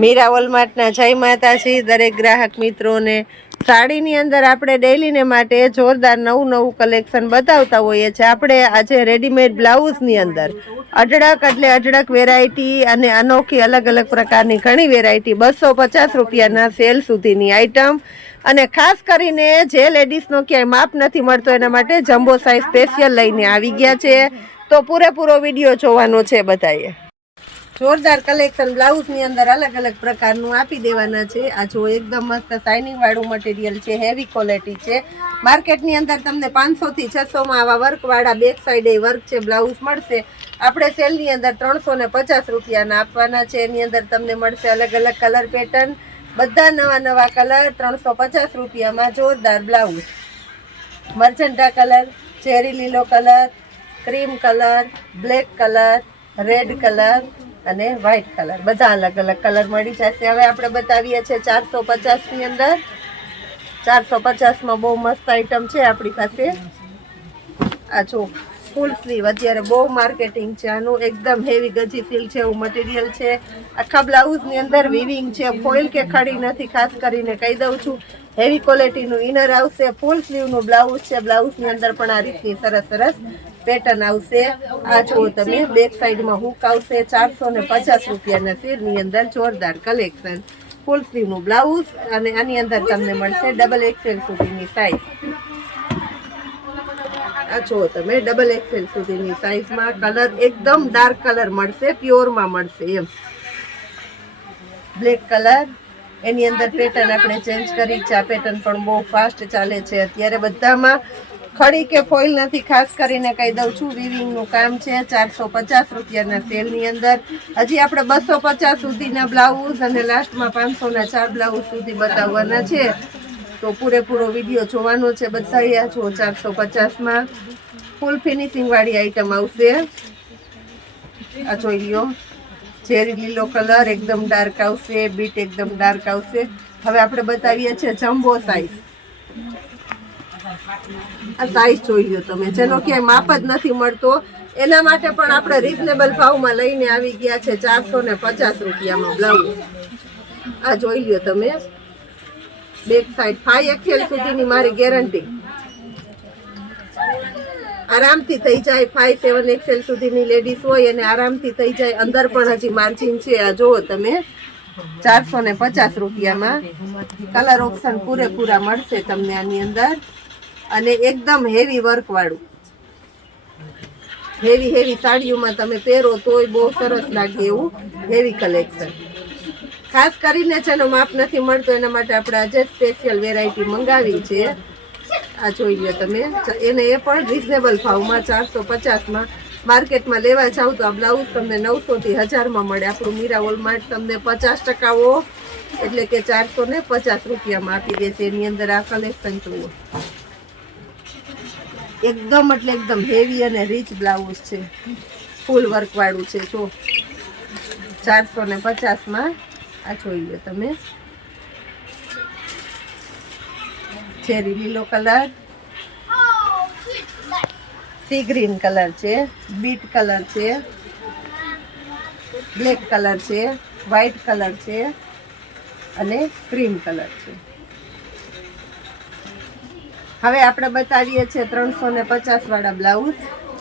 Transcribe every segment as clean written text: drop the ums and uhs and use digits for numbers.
મીરા વોલમાર્ટના જય માતાજી દરેક ગ્રાહક મિત્રોને। સાડીની અંદર આપણે ડેલીને માટે જોરદાર નવું કલેક્શન બતાવતા હોઈએ છીએ। આપણે આજે રેડીમેડ બ્લાઉઝની અંદર અઢળક એટલે અઢળક વેરાયટી અને અનોખી અલગ અલગ પ્રકારની ઘણી વેરાયટી 250 રૂપિયાના સેલ સુધીની આઈટમ અને ખાસ કરીને જે લેડીઝનો ક્યાંય માપ નથી મળતો એના માટે જમ્બો સાઇઝ સ્પેશિયલ લઈને આવી ગયા છે। તો પૂરેપૂરો વિડીયો જોવાનો છે બધાએ। જોરદાર કલેક્શન બ્લાઉઝની અંદર અલગ અલગ પ્રકારનું આપી દેવાના છે। આ જો એકદમ મસ્ત શાઇનિંગ વાળું મટીરિયલ છે, હેવી ક્વોલિટી છે। માર્કેટની અંદર તમને 500 થી 600 માં આવા વર્કવાળા બેક સાઈડે વર્ક છે બ્લાઉઝ મળશે। આપણે સેલની અંદર 350 રૂપિયાના આપવાના છે। એની અંદર તમને મળશે અલગ અલગ કલર પેટર્ન, બધા નવા કલર 350 રૂપિયામાં જોરદાર બ્લાઉઝ। મર્ચન્ટા કલર, ચેરી લીલો colour, cream colour, black colour, red colour અને વ્હાઈટ કલર, બધા અલગ અલગ કલર મળી જશે। હવે આપણે બતાવીએ છીએ 450 ની અંદર। 450 માં બહુ મસ્ત આઈટમ છે આપણી પાસે। આ જો ફૂલ સ્લીવ અત્યારે બહુ માર્કેટિંગ છે આનું, એકદમ હેવી ગજી ફીલ છે એવું મટીરિયલ છે। આખા બ્લાઉઝની અંદર વિવિંગ છે, ફોઇલ કે ખડી નથી, ખાસ કરીને કહી દઉં છું। હેવી ક્વોલિટીનું ઇનર આવશે, ફૂલ સ્લીવનું બ્લાઉઝ છે। બ્લાઉઝની અંદર પણ આ રીતની સરસ પેટર્ન આવશે। આ જુઓ તમે, બેક સાઈડમાં હુક આવશે। 450 રૂપિયાના સેલની અંદર જોરદાર કલેક્શન, ફૂલ સ્લીવનું બ્લાઉઝ અને આની અંદર તમને મળશે ડબલ એક્સેલ સુધીની સાઈઝ। આ જુઓ તમે, ડબલ એક્સેલ સુધીની સાઈઝમાં કલર એકદમ ડાર્ક કલર મળશે, પ્યોરમાં મળશે એમ। બ્લેક કલર, એની અંદર પેટર્ન આપણે ચેન્જ કરી છે। આ પેટર્ન પણ બહુ ફાસ્ટ ચાલે છે અત્યારે, બધામાં ખડી કે ફોઇલ નથી, ખાસ કરીને કહી દઉં છું વિવિંગનું કામ છે। 450 રૂપિયાના સેલની અંદર હજી આપણે 250 સુધીના બ્લાઉઝ અને લાસ્ટમાં 500ના 4 બ્લાઉઝ સુધી બતાવવાના છે। તો પૂરેપૂરો વિડીયો જોવાનો છે બધાએ। આ જો 450માં ફૂલ ફિનિશિંગ વાળી આઈટમ આવશે। આ જોઈ લ્યો, ચેરી લીલો કલર એકદમ ડાર્ક આવશે, બીટ એકદમ ડાર્ક આવશે। હવે આપણે બતાવીએ છીએ જમ્બો સાઈઝ। આ સાઈઝ જોઈ લો તમે, જેનો ક્યાંય માપ જ નથી મળતો એના માટે પણ આપણે રીઝનેબલ ભાવમાં લઈને આવી ગયા છે 450 રૂપિયામાં બ્લાઉઝ। આ જોઈ લો તમે, બેક સાઈડ 5 એક્સેલ સુધીની મારી ગેરંટી, આરામથી થઈ જાય। 5-7 એક્સેલ સુધીની લેડીઝ હોય અને આરામથી થઈ જાય। અંદર પણ હજી માર્જિન છે। આ જુઓ તમે, 450 રૂપિયામાં કલર ઓપ્શન પૂરેપૂરા મળશે તમને આની અંદર અને એકદમ હેવી વર્ક વાળું, હેવી સાડીઓમાં તમે પહેરો તોય બહુ સરસ લાગે એવું હેવી કલેક્શન। ખાસ કરીને જેનો માપ નથી મળતો એના માટે આપણે આજે સ્પેશિયલ વેરાયટી મંગાવી છે। આ જોઈ લો તમે, એને એ પણ રીઝનેબલ ભાવમાં 450માં। માર્કેટમાં લેવા જાવ તો આ બ્લાઉઝ તમને 900 થી 1000માં મળે। આપણું મીરા વોલમાર્ટ તમને 50% ઓફ એટલે કે 450 રૂપિયામાં આપી દેશે। એની અંદર આ કલેક્શન જુઓ, એકદમ એટલે એકદમ હેવી અને રીચ બ્લાઉઝ છે, ફૂલ વર્ક વાળું છે। જો 450માં આ જોઈ લો તમે, ચેરી લીલો કલર, સી ગ્રીન કલર છે, બીટ કલર છે, બ્લેક કલર છે, વ્હાઈટ કલર છે અને ક્રીમ કલર છે। હવે આપણે બતાવીએ છીએ 350 વાળા બ્લાઉઝ।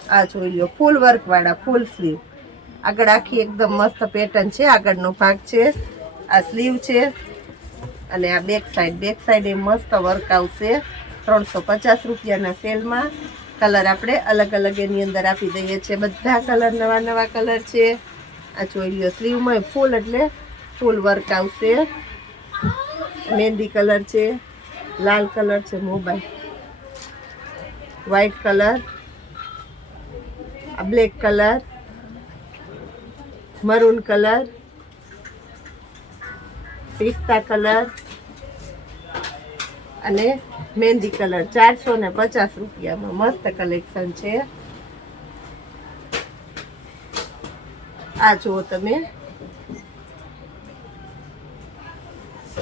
આ જોઈ લો, ફૂલ વર્ક વાળા, ફૂલ સ્લીવ, આગળ આખી એકદમ મસ્ત પેટર્ન છે, આગળનો ભાગ છે, આ સ્લીવ છે અને આ બેક સાઈડ એ મસ્ત વર્ક આવશે। 350 રૂપિયાના સેલમાં કલર આપણે અલગ અલગ એની અંદર આપી દઈએ છીએ, બધા કલર નવા કલર છે। આ જોઈ લો, સ્લીવમાં ફૂલ એટલે ફૂલ વર્ક આવશે। મહેંદી કલર છે, લાલ કલર છે, મોબાઈલ વ્હાઈટ કલર, આ બ્લેક કલર, મરૂન કલર, પિસ્તા કલર અને મહેંદી કલર। 450 રૂપિયામાં મસ્ત કલેક્શન છે। આ જુઓ તમે,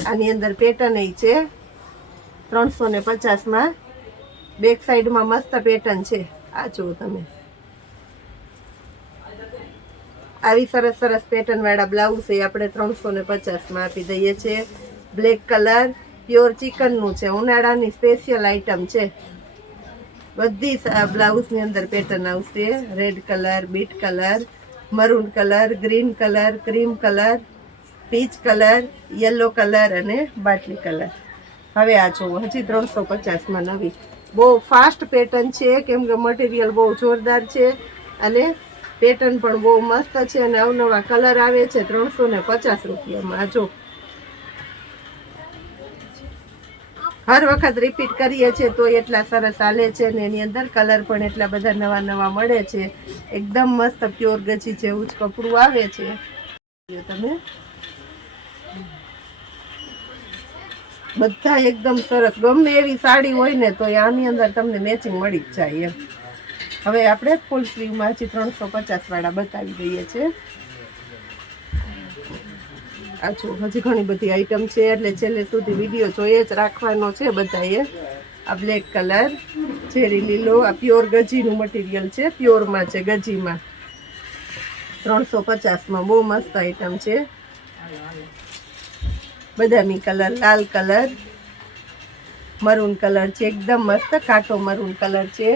આની અંદર પેટર્ન એ છે 350માં, બેક સાઈડમાં મસ્ત પેટર્ન છે। આ જુઓ તમે, આવી સરસ સરસ પેટર્ન વાળા બ્લાઉઝ એ આપણે 350 માં આપી દઈએ છીએ. બ્લેક કલર પ્યોર ચિકન નું છે, ઉનાળાની સ્પેશિયલ આઈટમ છે. બધી બ્લાઉઝ ની અંદર પેટર્ન આવશે. Red colour, bit colour, maroon colour, green colour, cream colour, peach colour, yellow colour અને બાટલી કલર. હવે આ જોવો, હજી 350 માં નવી. બહુ ફાસ્ટ પેટર્ન છે, કેમ કે મટીરિયલ બહુ જોરદાર છે અને પેટર્ન પણ બહુ મસ્ત છે અને અવનવા કલર આવે છે. 350 રૂપિયામાં. આ જો હર વખત રિપીટ કરીએ છીએ તો એટલા સરસ ચાલે છે ને એની અંદર કલર પણ એટલા બધા નવા નવા મળે છે. એકદમ મસ્ત પ્યોર ગજી જેવું જ કપડું આવે છે. તમે બધા એકદમ સરસ, ગમે એવી સાડી હોય ને તો આની અંદર તમને મેચિંગ મળી જ જાય એમ. હવે આપણે ફૂલ સ્લીવમાં હજી 350 વાળા બતાવી દઈએ છીએ. આ જો હજી ઘણી બધી આઈટમ છે એટલે છેલ્લે સુધી વિડીયો જોઈએ જ રાખવાનો છે બધાએ. આ બ્લેક કલર, ચેરી લીલો, આ પ્યોર ગજીનું મટીરિયલ છે, પ્યોરમાં છે, ગજીમાં. 350 માં બહુ મસ્ત આઈટમ છે. બદામી કલર, લાલ કલર, મરૂન કલર છે, એકદમ મસ્ત કાટો મરૂન કલર છે.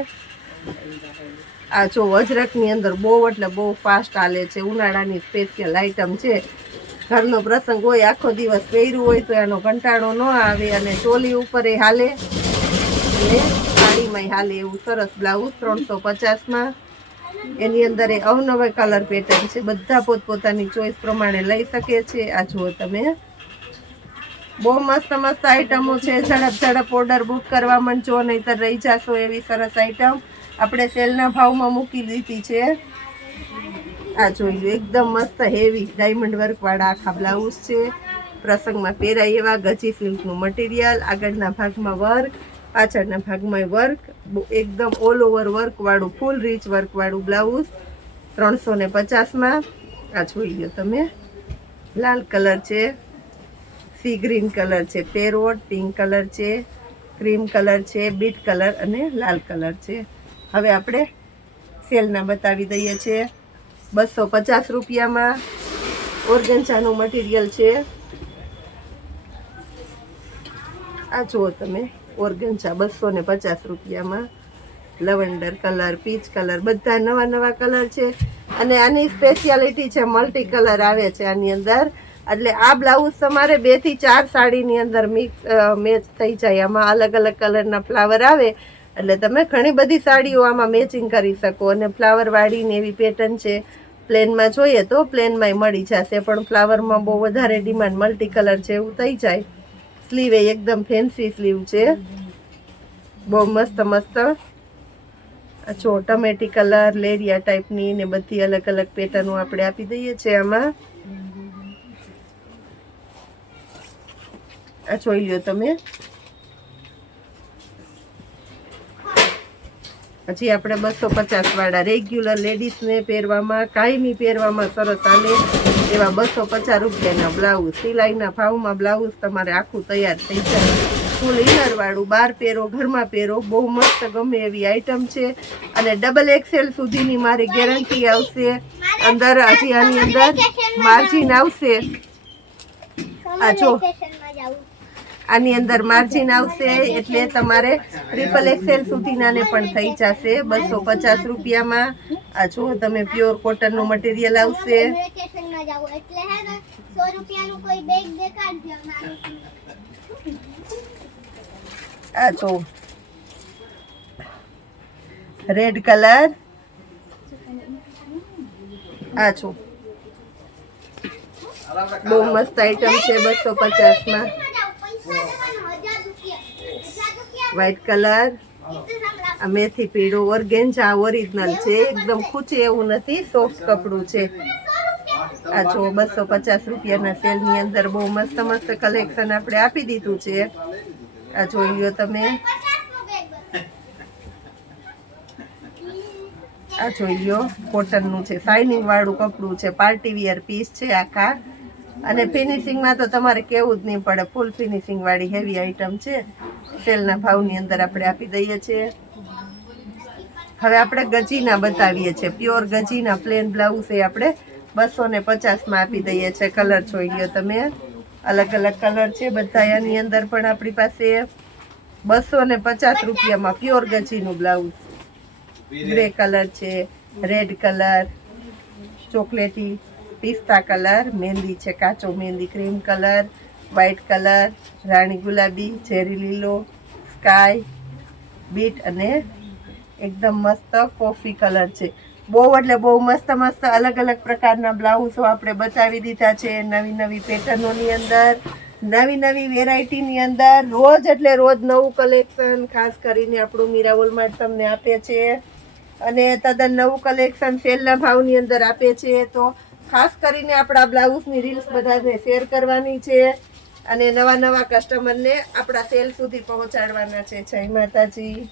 આ જો અજરકની અંદર બહુ એટલે બહુ ફાસ્ટ હાલે છે, ઉનાળાની સ્પેશિયલ આઈટમ છે. ઘરનો પ્રસંગ હોય, આખો દિવસ પહેર્યું હોય તો એનો કંટાળો ન આવે અને ચોલી ઉપર એ હાલે અને સાડીમાં હાલે એવું સરસ બ્લાઉઝ 350 માં. એની અંદર એ અવનવા કલર પેટર્ન છે, બધા પોતપોતાની ચોઈસ પ્રમાણે લઈ શકે છે. આ જુઓ તમે, બહુ મસ્ત મસ્ત આઈટમો છે. ઝડપ ઓર્ડર બુક કરવા માંડજો, નહીતર રહી જશો એવી સરસ આઈટમ આપણે સેલના ભાવમાં મૂકી દીધી છે. આ જોઈ લો, એકદમ મસ્ત હેવી ડાયમંડ વર્ક વાળા આખા બ્લાઉઝ છે. પ્રસંગમાં પહેરાય એવા ગજી સિલ્કનું મટીરિયલ, આગળના ભાગમાં વર્ક, પાછળના ભાગમાં વર્ક, એકદમ ઓલ ઓવર વર્ક વાળું, ફૂલ રીચ વર્ક વાળું બ્લાઉઝ 350 માં. આ જોઈ લો તમે, લાલ કલર છે, સી ગ્રીન કલર છે, પેરોટ પિંક કલર છે, ક્રીમ કલર છે, બીટ કલર અને લાલ કલર છે. હવે આપણે સેલના બતાવી દઈએ છીએ. 250 રૂપિયામાં ઓર્ગેન્ઝાનું મટીરિયલ છે. આ જુઓ તમે, ઓર્ગેન્ઝા 250 રૂપિયામાં. લવેન્ડર કલર, પીચ કલર, બધા નવા નવા કલર છે અને આની સ્પેશિયાલિટી છે મલ્ટી કલર આવે છે આની અંદર. એટલે આ બ્લાઉઝ તમારે 2 થી 4 સાડીની અંદર મેચ થઈ જાય. આમાં અલગ અલગ કલરના ફ્લાવર આવે એટલે તમે ઘણી બધી સાડીઓ આમાં મેચિંગ કરી શકો. અને ફ્લાવર વાળીને એવી પેટર્ન છે. પ્લેનમાં જોઈએ તો પ્લેનમાં મળી જશે, પણ ફ્લાવરમાં બહુ વધારે ડિમાન્ડ, મલ્ટી કલર છે એવું થઈ જાય. સ્લીવ એ એકદમ ફેન્સી સ્લીવ છે, બહુ મસ્ત મસ્ત. જો ટમેટી કલર, લેરિયા ટાઈપની ને બધી અલગ અલગ પેટર્નો આપણે આપી દઈએ છીએ આમાં. આ જોઈ લ્યો તમે. પછી આપણે 250 વાળા રેગ્યુલર લેડીઝને પહેરવામાં, કાયમી પહેરવામાં સરસ હાલે એવા 250 રૂપિયાના બ્લાઉઝ. સિલાઈના ભાવમાં બ્લાઉઝ તમારે આખું તૈયાર થઈ જાય. ફૂલ ઇનર વાળું, બહાર પહેરો, ઘરમાં પહેરો, બહુ મસ્ત ગમે એવી આઈટમ છે. અને ડબલ XL સુધીની મારી ગેરંટી આવશે. અંદર હજી આની અંદર માર્જિન આવશે. આ જો આની અંદર માર્જિન આવશે એટલે તમારે XXL સુધીનાને પણ થઈ જશે 250 રૂપિયામાં. આ જો તમે પ્યોર કોટનનું મટીરિયલ આવશે. આ જો રેડ કલર, આ જો બહુ મસ્ત આઈટમ છે 250 માં. વ્હાઈટ કલર, આ મેથી પીળો, ઓર્ગેન્ઝા ઓરિજિનલ છે, એકદમ ખૂચે એવું નથી, સોફ્ટ કપડું છે. આ જો 250 રૂપિયાના સેલની અંદર બહુ મસ્ત મસ્ત કલેક્શન આપણે આપી દીધું છે. આ જોઈ લો તમે. આ જોઈ લો, કોટનનું છે, શાઇનિંગ વાળું કપડું છે, પાર્ટી વિયર પીસ છે આખા. અને ફિનિશિંગમાં તો તમારે કેવું જ નહીં પડે, ફૂલ ફિનિશિંગ વાળી હેવી આઈટમ છે. સેલના ભાવની અંદર આપણે આપી દઈએ છીએ. હવે આપણે ગજીના બતાવીએ છીએ, પ્યોર ગજીના પ્લેન બ્લાઉઝ એ આપણે 250 માં આપી દઈએ છે. કલર જોઈ લ્યો તમે, અલગ અલગ કલર છે બધા એની અંદર પણ આપણી પાસે. 250 રૂપિયામાં પ્યોર ગજીનું બ્લાઉઝ. ગ્રે કલર છે, રેડ કલર, ચોકલેટી, પિસ્તા કલર, મહેંદી છે, કાચો મહેંદી, ક્રીમ કલર, વ્હાઈટ કલર, રાણી ગુલાબી, ઝેરી લીલો, સ્કાય, બીટ અને એકદમ મસ્ત કોફી કલર છે. બહુ એટલે બહુ મસ્ત મસ્ત અલગ અલગ પ્રકારના બ્લાઉઝો આપણે બતાવી દીધા છે, નવી નવી પેટર્નોની અંદર, નવી નવી વેરાયટીની અંદર. રોજ એટલે રોજ નવું કલેક્શન ખાસ કરીને આપણું મીરા વોલમાર્ટ તમને આપે છે, અને તદ્દન નવું કલેક્શન સેલના ભાવની અંદર આપે છે. તો ખાસ કરીને આપણા બ્લાઉઝની રીલ્સ બધાને શેર કરવાની છે, અને નવા નવા કસ્ટમરને આપણા સેલ સુધી પહોંચાડવાના છે. જય માતાજી.